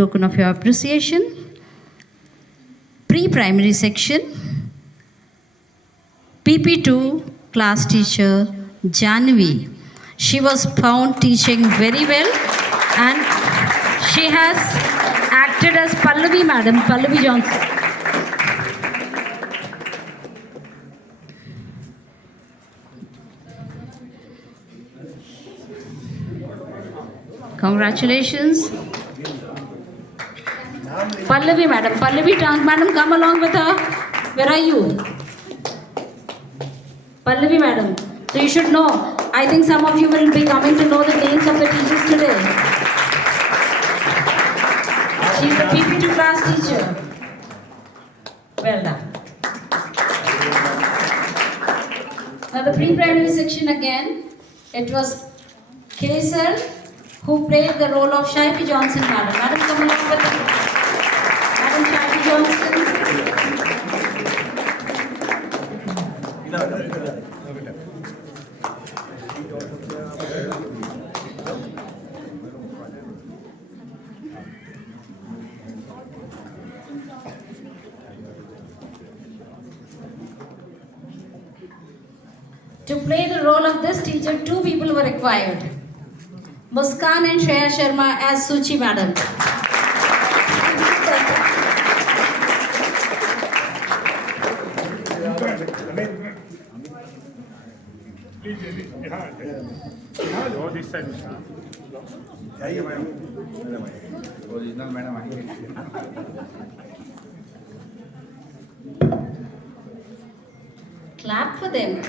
token of your appreciation. Pre-primary section, PP2 class teacher Janvi. She was found teaching very well and she has acted as Pallavi Madam, Pallavi Johnson. Congratulations. Pallavi Madam, Madam, come along with her. Where are you? Pallavi Madam. So you should know. I think some of you will be coming to know the names of the teachers today. She is a PP2 class teacher. Well done. Now the pre-primary section again. It was Kesar who played the role of Shaipi Johnson Madam. Madam, come along with us. Madam Shaipi Johnson. To play the role of this teacher, 2 people were required. Muskan and Shreya Sharma as Suchi Madam. Clap for them.